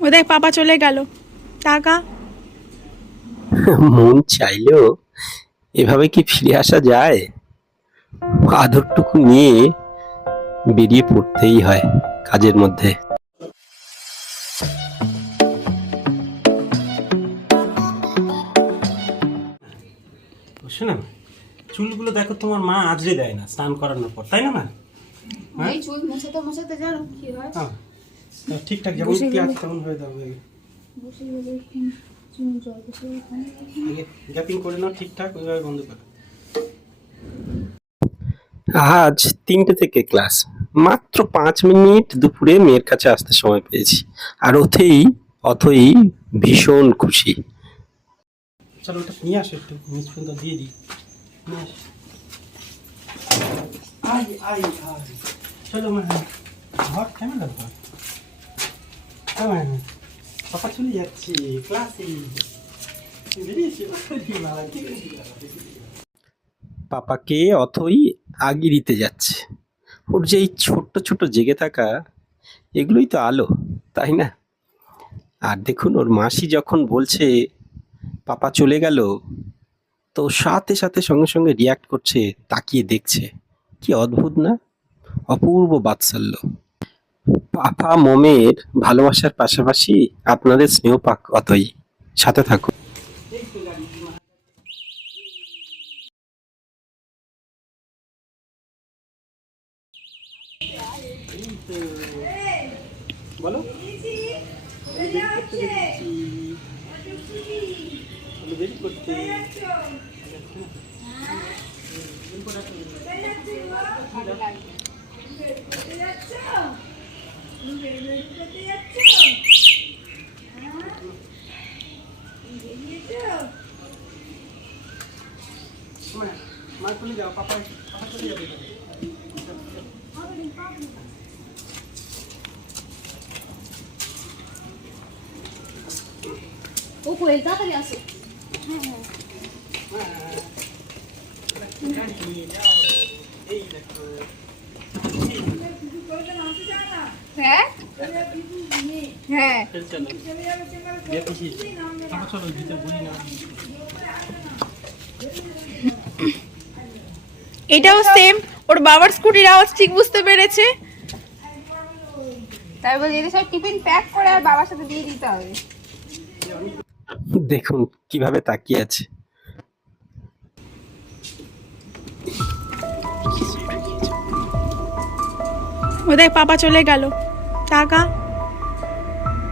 ও দেখ পাপা চলে গেল। টাকা। মন চাইলেও এভাবে কি ফিরে আসা যায়? আদরটুকু নিয়ে বেরিয়ে পড়তেই হয় কাজের মধ্যে। শোনা চুলগুলো দেখো তোমার মা আজরে দেয় না স্নান করানোর পর তাই না মা? চুল মোছাতে মোছাতে জানো কি হয়? হ্যাঁ। ঠিকঠাক যেমন তেমন হয়ে আগে গ্যাপিং করে নাও ঠিকঠাক ওইভাবে বন্ধ করো আজ তিনটে থেকে ক্লাস। মাত্র পাঁচ মিনিট দুপুরে মেয়ের কাছে আসতে সময় পেয়েছি। আর ওতেই অথই ভীষণ খুশি। চলো ওটা নিয়ে আসো একটু নিচ পর্যন্ত দিয়ে দিই। আই আই আই। চলো মা ঘর কেন লাগবে মা পাপা পাপাকে অথই আগে দিতে যাচ্ছে ওর যে এই ছোট্ট ছোট জেগে থাকা এগুলোই তো আলো তাই না আর দেখুন ওর মাসি যখন বলছে পাপা চলে গেল তো সাথে সাথে সঙ্গে সঙ্গে রিয়াক্ট করছে তাকিয়ে দেখছে কি অদ্ভুত না অপূর্ব বাৎসল্য পাপা মোমের ভালোবাসার পাশাপাশি আপনাদের স্নেহ পাক অতই। সাথে থাকুন। মা, মা যাও পাপা পাপা চলে যাবে ও কোয়েল তাড়াতাড়ি আসো এই দেখো হ্যাঁ? হ্যাঁ। এটাও সেম ওর বাবার স্কুটির আওয়াজ ঠিক বুঝতে পেরেছে। তাই বলি এদের সব টিফিন প্যাক করে আর বাবার সাথে দিয়ে দিতে হবে। দেখুন কীভাবে তাকিয়ে আছে। ও দেখ পাপা চলে গেল। টাকা।